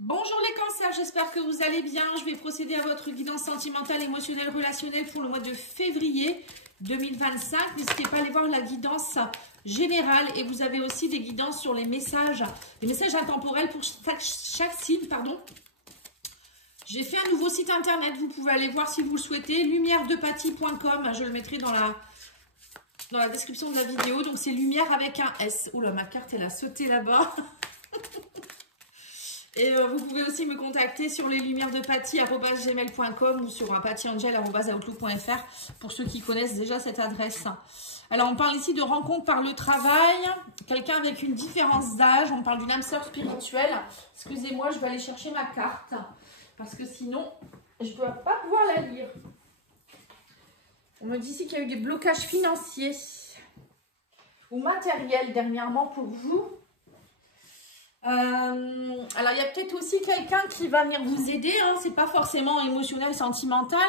Bonjour les cancers, j'espère que vous allez bien. Je vais procéder à votre guidance sentimentale, émotionnelle, relationnelle pour le mois de février 2025. N'hésitez pas à aller voir la guidance générale et vous avez aussi des guidances sur les messages intemporels pour chaque signe, pardon. J'ai fait un nouveau site internet, vous pouvez aller voir si vous le souhaitez, lumieredepathie.com, je le mettrai dans la description de la vidéo. Donc c'est lumière avec un S. Oula, ma carte elle a sauté là-bas. Et vous pouvez aussi me contacter sur leslumièresdepathie@gmail.com ou sur pathyangel@outlook.fr pour ceux qui connaissent déjà cette adresse. Alors, on parle ici de rencontre par le travail, quelqu'un avec une différence d'âge, on parle d'une âme sœur spirituelle. Excusez-moi, je vais aller chercher ma carte parce que sinon, je ne dois pas pouvoir la lire. On me dit ici qu'il y a eu des blocages financiers ou matériels dernièrement pour vous. Alors, il y a peut-être aussi quelqu'un qui va venir vous aider, hein. C'est pas forcément émotionnel, sentimental,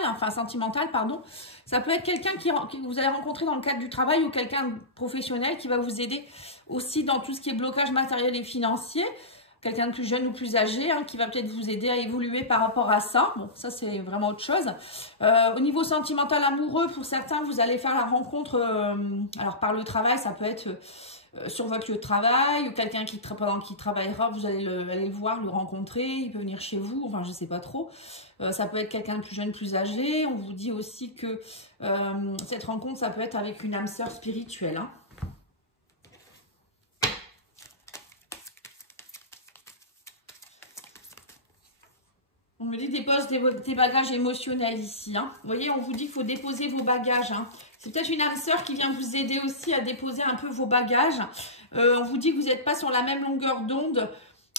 pardon. Ça peut être quelqu'un que vous allez rencontrer dans le cadre du travail ou quelqu'un de professionnel qui va vous aider aussi dans tout ce qui est blocage matériel et financier. Quelqu'un de plus jeune ou plus âgé, hein, qui va peut-être vous aider à évoluer par rapport à ça. Bon, ça, c'est vraiment autre chose. Au niveau sentimental amoureux, pour certains, vous allez faire la rencontre, alors par le travail, ça peut être sur votre lieu de travail, ou quelqu'un pendant qu'il travaillera, vous allez aller le voir, le rencontrer, il peut venir chez vous, enfin je sais pas trop. Ça peut être quelqu'un de plus jeune, plus âgé. On vous dit aussi que cette rencontre, ça peut être avec une âme sœur spirituelle, hein. On me dit dépose tes bagages émotionnels ici, hein. Vous voyez, on vous dit qu'il faut déposer vos bagages, hein. C'est peut-être une âme sœur qui vient vous aider aussi à déposer un peu vos bagages. On vous dit que vous n'êtes pas sur la même longueur d'onde.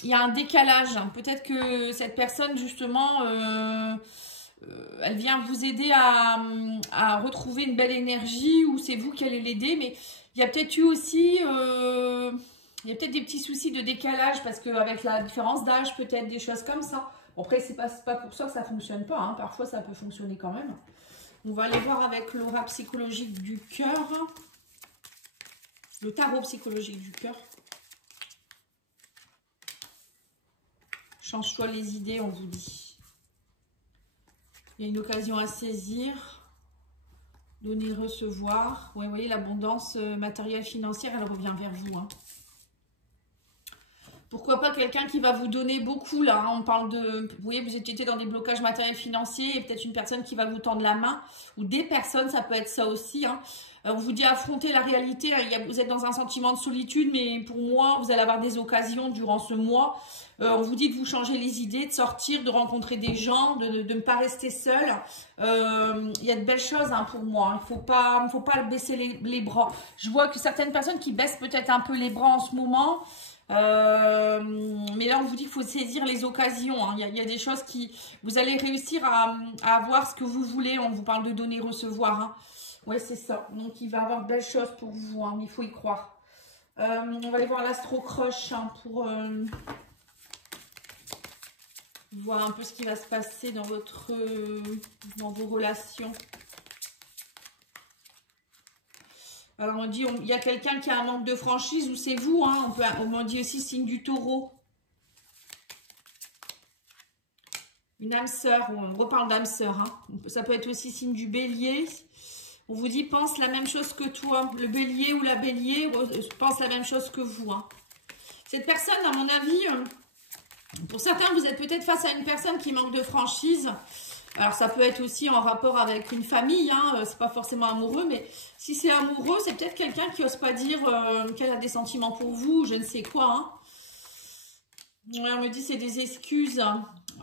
Il y a un décalage. Peut-être que cette personne, justement, elle vient vous aider à retrouver une belle énergie ou c'est vous qui allez l'aider. Mais il y a peut-être eu aussi... il y a peut-être des petits soucis de décalage parce qu'avec la différence d'âge, peut-être des choses comme ça. Bon, après, c'est pas pour ça que ça ne fonctionne pas, hein. Parfois, ça peut fonctionner quand même. On va aller voir avec l'aura psychologique du cœur. Le tarot psychologique du cœur. Change-toi les idées, on vous dit. Il y a une occasion à saisir. Donner, recevoir. Ouais, vous voyez, l'abondance matérielle financière, elle revient vers vous, hein. Pourquoi pas quelqu'un qui va vous donner beaucoup, là, hein. On parle de... Vous voyez, vous étiez dans des blocages matériels financiers et peut-être une personne qui va vous tendre la main. Ou des personnes, ça peut être ça aussi, hein. On vous dit affronter la réalité. Vous êtes dans un sentiment de solitude, mais pour moi, vous allez avoir des occasions durant ce mois. On vous dit de vous changer les idées, de sortir, de rencontrer des gens, de ne pas rester seul. Il y a de belles choses, hein, pour moi. Il ne faut pas baisser les bras. Je vois que certaines personnes qui baissent peut-être un peu les bras en ce moment. Mais là, on vous dit qu'il faut saisir les occasions, hein. Il y a des choses qui... Vous allez réussir à avoir ce que vous voulez. On vous parle de donner, recevoir, hein. Ouais, c'est ça. Donc, il va y avoir de belles choses pour vous, hein, mais il faut y croire. On va aller voir l'astro-croche, hein, pour voir un peu ce qui va se passer dans vos relations. Alors, on dit, il y a quelqu'un qui a un manque de franchise ou c'est vous, hein. On dit aussi signe du taureau. Une âme sœur, on reparle d'âme sœur, hein. Ça peut être aussi signe du bélier. On vous dit, pense la même chose que toi. Le bélier ou la bélier pense la même chose que vous, hein. Cette personne, à mon avis, pour certains, vous êtes peut-être face à une personne qui manque de franchise. Alors, ça peut être aussi en rapport avec une famille, hein. C'est pas forcément amoureux, mais si c'est amoureux, c'est peut-être quelqu'un qui n'ose pas dire qu'elle a des sentiments pour vous, je ne sais quoi, hein. Ouais, on me dit c'est des excuses.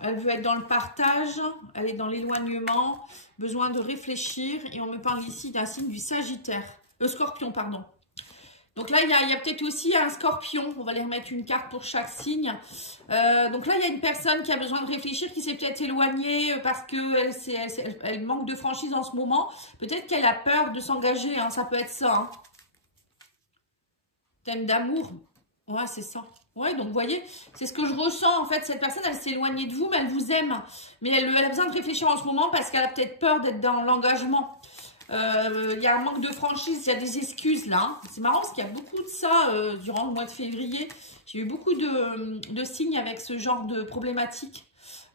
Elle veut être dans le partage, elle est dans l'éloignement, besoin de réfléchir. Et on me parle ici d'un signe du Sagittaire, Scorpion, pardon. Donc là, il y a peut-être aussi un Scorpion. On va aller remettre une carte pour chaque signe. Donc là, il y a une personne qui a besoin de réfléchir, qui s'est peut-être éloignée parce qu'elle manque de franchise en ce moment. Peut-être qu'elle a peur de s'engager, hein. Ça peut être ça, hein. Thème d'amour. Ouais, c'est ça. Ouais, donc vous voyez, c'est ce que je ressens en fait. Cette personne, elle s'est éloignée de vous, mais elle vous aime. Mais elle a besoin de réfléchir en ce moment parce qu'elle a peut-être peur d'être dans l'engagement. Il y a un manque de franchise, il y a des excuses là. Hein. C'est marrant parce qu'il y a beaucoup de ça durant le mois de février. J'ai eu beaucoup de signes avec ce genre de problématique.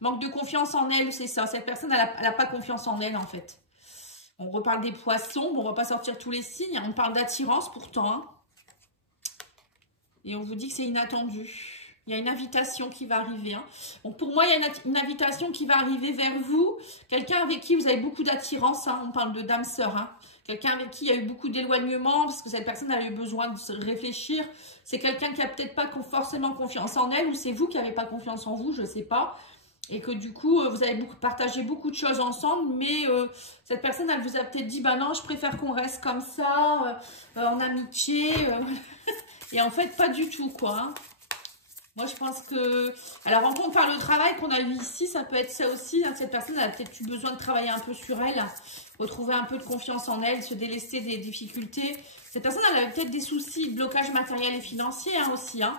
Manque de confiance en elle, c'est ça. Cette personne, elle n'a pas confiance en elle en fait. On reparle des poissons, bon, on ne va pas sortir tous les signes. On parle d'attirance pourtant. Hein. Et on vous dit que c'est inattendu. Il y a une invitation qui va arriver. Hein. Donc pour moi, il y a une invitation qui va arriver vers vous. Quelqu'un avec qui vous avez beaucoup d'attirance. Hein. On parle de dame sœur. Hein. Quelqu'un avec qui il y a eu beaucoup d'éloignement parce que cette personne a eu besoin de se réfléchir. C'est quelqu'un qui n'a peut-être pas forcément confiance en elle ou c'est vous qui n'avez pas confiance en vous, je ne sais pas. Et que du coup, vous avez partagé beaucoup de choses ensemble, mais cette personne, elle vous a peut-être dit, bah non, je préfère qu'on reste comme ça, en amitié. Et en fait, pas du tout, quoi. Hein. Moi, je pense que à la rencontre par le travail qu'on a eu ici, ça peut être ça aussi. Hein. Cette personne a peut-être eu besoin de travailler un peu sur elle, retrouver un peu de confiance en elle, se délester des difficultés. Cette personne, elle a peut-être des soucis de blocage matériel et financier hein, aussi. Hein.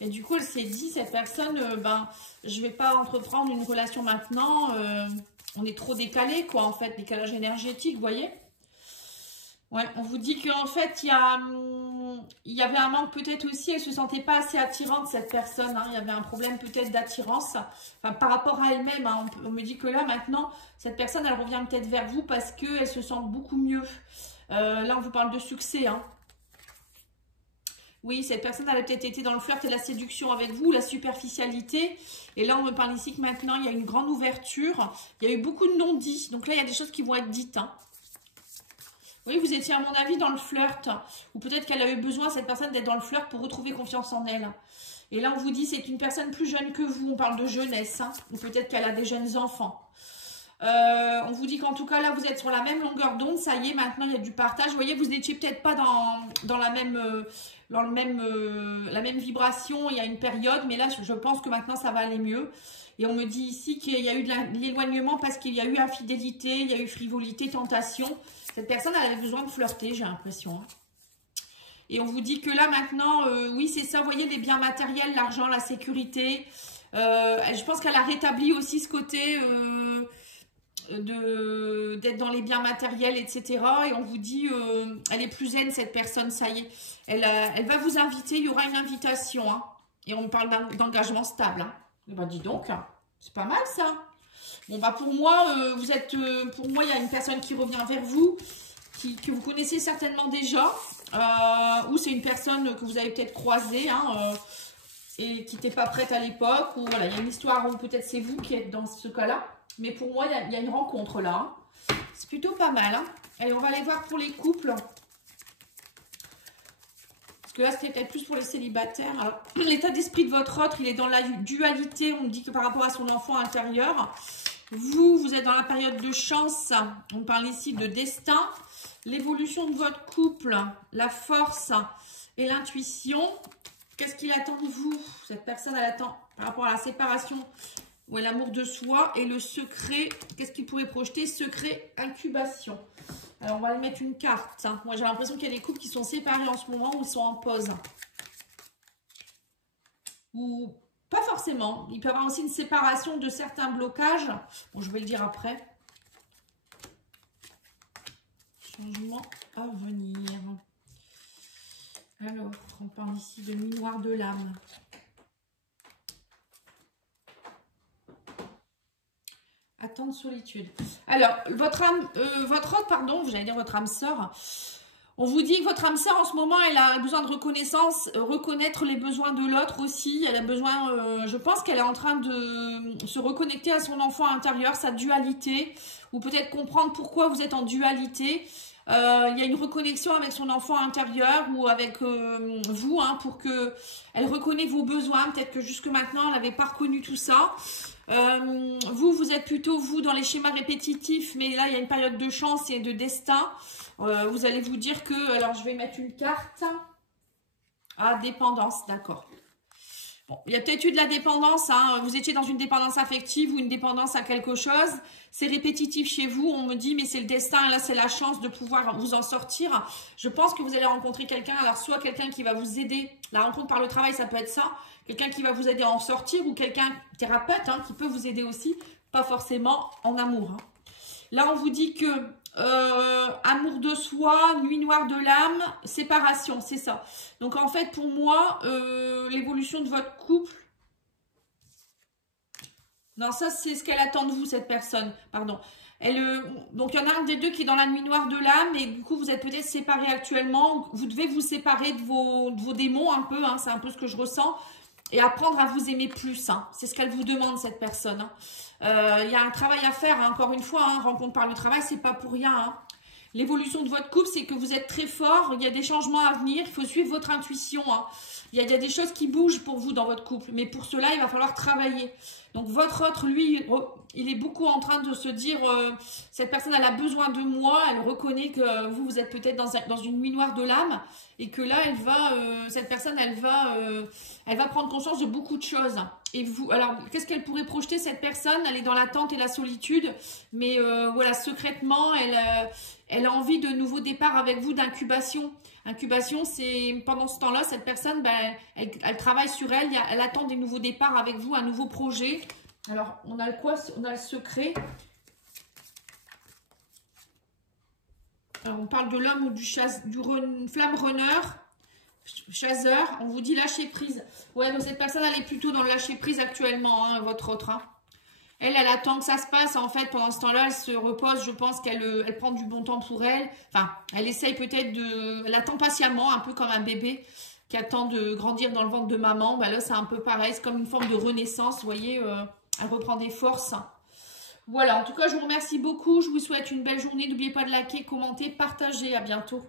Et du coup, elle s'est dit, cette personne, ben, je ne vais pas entreprendre une relation maintenant. On est trop décalé, quoi, en fait, décalage énergétique, vous voyez. Ouais, on vous dit qu'en fait, il y avait un manque peut-être aussi, elle ne se sentait pas assez attirante, cette personne. Hein, il y avait un problème peut-être d'attirance enfin, par rapport à elle-même. Hein, on me dit que là, maintenant, cette personne, elle revient peut-être vers vous parce qu'elle se sent beaucoup mieux. Là, on vous parle de succès. Hein. Oui, cette personne, elle a peut-être été dans le flirt et la séduction avec vous, la superficialité. Et là, on me parle ici que maintenant, il y a une grande ouverture. Il y a eu beaucoup de non-dits. Donc là, il y a des choses qui vont être dites. Hein. Oui, vous étiez à mon avis dans le flirt. Ou peut-être qu'elle a eu besoin, cette personne, d'être dans le flirt pour retrouver confiance en elle. Et là, on vous dit c'est une personne plus jeune que vous. On parle de jeunesse. Hein. Ou peut-être qu'elle a des jeunes enfants. On vous dit qu'en tout cas, là, vous êtes sur la même longueur d'onde. Ça y est, maintenant, il y a du partage. Vous voyez, vous n'étiez peut-être pas dans la même... la même vibration il y a une période, mais là, je pense que maintenant, ça va aller mieux. Et on me dit ici qu'il y a eu de l'éloignement parce qu'il y a eu infidélité, il y a eu frivolité, tentation. Cette personne, elle avait besoin de flirter, j'ai l'impression. Hein. Et on vous dit que là, maintenant, oui, c'est ça, vous voyez, les biens matériels, l'argent, la sécurité. Je pense qu'elle a rétabli aussi ce côté... d'être dans les biens matériels, etc. Et on vous dit, elle est plus zen, cette personne, ça y est. Elle va vous inviter, il y aura une invitation. Hein. Et on parle d'engagement stable. Hein. Et ben dis donc, c'est pas mal ça. Bon bah pour moi, pour moi, il y a une personne qui revient vers vous, que vous connaissez certainement déjà. Ou c'est une personne que vous avez peut-être croisée, hein, et qui n'était pas prête à l'époque. Ou voilà, il y a une histoire où peut-être c'est vous qui êtes dans ce cas-là. Mais pour moi, il y a une rencontre là. Hein. C'est plutôt pas mal. Hein. Allez, on va aller voir pour les couples. Parce que là, c'était peut-être plus pour les célibataires. Alors, l'état d'esprit de votre autre, il est dans la dualité. On me dit que par rapport à son enfant intérieur, vous êtes dans la période de chance. On parle ici de destin. L'évolution de votre couple, la force et l'intuition. Qu'est-ce qu'il attend de vous? Cette personne, elle attend par rapport à la séparation. Ouais, l'amour de soi et le secret. Qu'est-ce qu'il pourrait projeter? Secret, incubation. Alors, on va aller mettre une carte. Hein. Moi, j'ai l'impression qu'il y a des couples qui sont séparés en ce moment ou ils sont en pause. Ou pas forcément. Il peut y avoir aussi une séparation de certains blocages. Bon, je vais le dire après. Changement à venir. Alors, on parle ici de nuit noire de l'âme. Attente, solitude. Alors, votre autre, pardon, j'allais dire votre âme sœur. On vous dit que votre âme sœur, en ce moment, elle a besoin de reconnaissance, reconnaître les besoins de l'autre aussi. Elle a besoin, je pense qu'elle est en train de se reconnecter à son enfant intérieur, sa dualité, ou peut-être comprendre pourquoi vous êtes en dualité. Il y a une reconnexion avec son enfant intérieur ou avec vous, hein, pour que elle reconnaisse vos besoins. Peut-être que jusque maintenant, elle n'avait pas reconnu tout ça. Vous êtes plutôt, vous, dans les schémas répétitifs, mais là, il y a une période de chance et de destin. Vous allez vous dire que, alors je vais mettre une carte. Ah, dépendance, d'accord. Bon, il y a peut-être eu de la dépendance, hein. Vous étiez dans une dépendance affective ou une dépendance à quelque chose. C'est répétitif chez vous, on me dit, mais c'est le destin, là c'est la chance de pouvoir vous en sortir. Je pense que vous allez rencontrer quelqu'un, alors soit quelqu'un qui va vous aider, la rencontre par le travail, ça peut être ça, quelqu'un qui va vous aider à en sortir ou quelqu'un, thérapeute, hein, qui peut vous aider aussi, pas forcément en amour. Hein. Là, on vous dit que amour de soi, nuit noire de l'âme, séparation, c'est ça. Donc, en fait, pour moi, l'évolution de votre couple... Non, ça, c'est ce qu'elle attend de vous, cette personne. Pardon. Donc, il y en a un des deux qui est dans la nuit noire de l'âme et du coup, vous êtes peut-être séparés actuellement. Vous devez vous séparer de vos démons un peu, hein, c'est un peu ce que je ressens. Et apprendre à vous aimer plus. Hein. C'est ce qu'elle vous demande, cette personne. Hein. Y a un travail à faire, hein, encore une fois. Hein, rencontre par le travail, c'est pas pour rien. Hein. L'évolution de votre couple, c'est que vous êtes très fort. Il y a des changements à venir. Il faut suivre votre intuition. Hein. Il y a des choses qui bougent pour vous dans votre couple. Mais pour cela, il va falloir travailler. Donc, votre autre, lui, il est beaucoup en train de se dire cette personne, elle a besoin de moi. Elle reconnaît que vous êtes peut-être dans une nuit noire de l'âme. Et que là, cette personne, elle va prendre conscience de beaucoup de choses. Et vous, alors, qu'est-ce qu'elle pourrait projeter, cette personne? Elle est dans l'attente et la solitude. Mais voilà, secrètement, elle a envie de nouveaux départs avec vous, d'incubation. Incubation, c'est pendant ce temps-là, cette personne, ben, elle travaille sur elle, elle attend des nouveaux départs avec vous, un nouveau projet. Alors, on a le quoi? On a le secret. Alors, on parle de l'homme ou du flamme runner, chasseur. On vous dit lâcher prise. Ouais, donc cette personne, elle est plutôt dans le lâcher prise actuellement, hein, votre autre. Hein. Elle attend que ça se passe. En fait, pendant ce temps-là, elle se repose. Je pense qu'elle prend du bon temps pour elle. Enfin, elle essaye peut-être elle attend patiemment, un peu comme un bébé qui attend de grandir dans le ventre de maman. Ben là, c'est un peu pareil. C'est comme une forme de renaissance. Vous voyez, elle reprend des forces. Voilà, en tout cas, je vous remercie beaucoup. Je vous souhaite une belle journée. N'oubliez pas de liker, commenter, partager. À bientôt.